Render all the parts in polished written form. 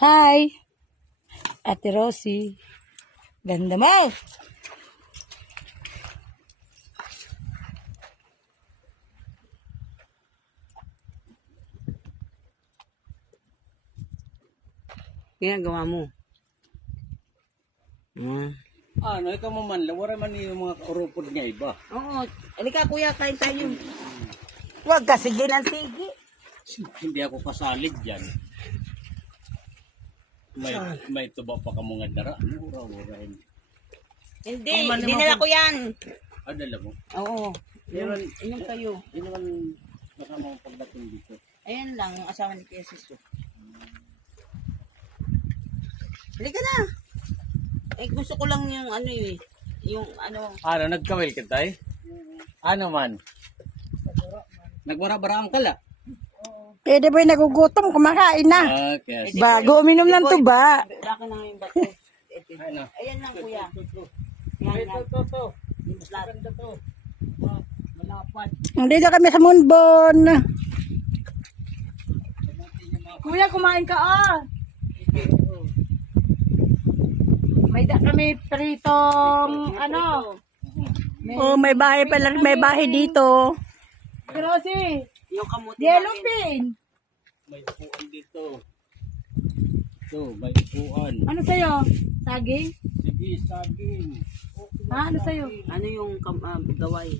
Hi, Ate Rosie. Ganda mo. Ginagawa mo. Ano, ikaw mo man, wala man yung mga urupod nga iba. Oo. Halika kuya, kain tayo. Huwag ka, sige lang, sige. Hindi ako kasalid dyan. May tuba pa ka mga dara. Mura-murahin. Hindi, dinala ko yan. Dala mo? Oo. Meron, Inom kayo. yun naman kasama ang pagdating dito. Ayan lang, ang asawa ni Kuya Siso. Halika na. Eh, gusto ko lang yung ano eh. Yung ano. Ano, nagkawil ka tayo? Ano man? Nagbara-baraan ka la? Pwede ba yung nagugutom? Kumakain na. Okay. Bago uminom ng tuba. Baka na yung bato. Ano? Ayan lang kuya. Ay, ito. Maganda to. Malapad. Dito kami sa Munbon. Kuya, kumain ka May kami pritong ano. May bahay pala, may bahay dito. Pero Yung kamuti yellow namin. pin. May upuan dito. Ito, may upuan. Ano sa'yo? Saging? Sige, saging. Ano sa'yo? Ano yung gaway?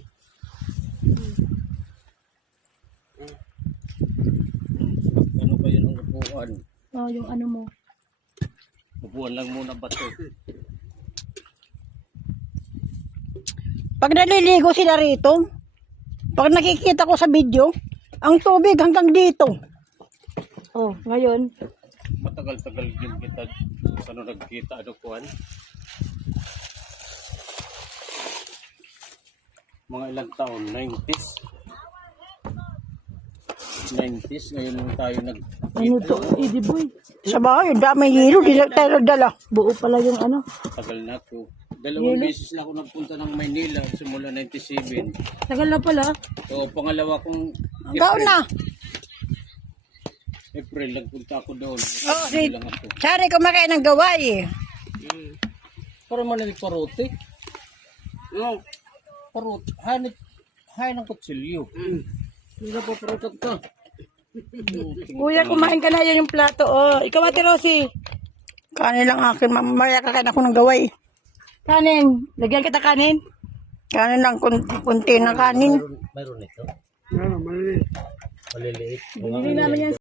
Ano ba yun ang upuan? Yung ano mo. Upuan lang muna ba ito? Pag naliligo sila rito, pag nakikita ko sa video, ang tubig hanggang dito. Ngayon. Matagal-tagal din kita ano nagkita ano kuan. Mga ilang taon, 90s. 90s, ngayon lang tayo Ano to? Boy. Sa bahay, dami hilo, di lang tayo nagdala. Buo pala yung ano. tagal na to. Dalawang beses na ako nagpunta ng Maynila simula 97. Tagal na pala. So, pangalawa kong Gaon na. April, nagpunta ako doon. Lang ako. Sari kumakain ng gaway. Para manalig parote. No. Parote. Hay ng kutsilyo. Hindi na pa parote ka. Kuya, kumain ka na, yan yung plato. Ikaw, Ate Rosie. Kanin lang akin, mamaya kakain ako ng gaway. Kanin. Lagyan kita kanin. Kanin lang, kunti na kanin. Mayroon ito. Maliliit. Maliliit. Hindi namin yan.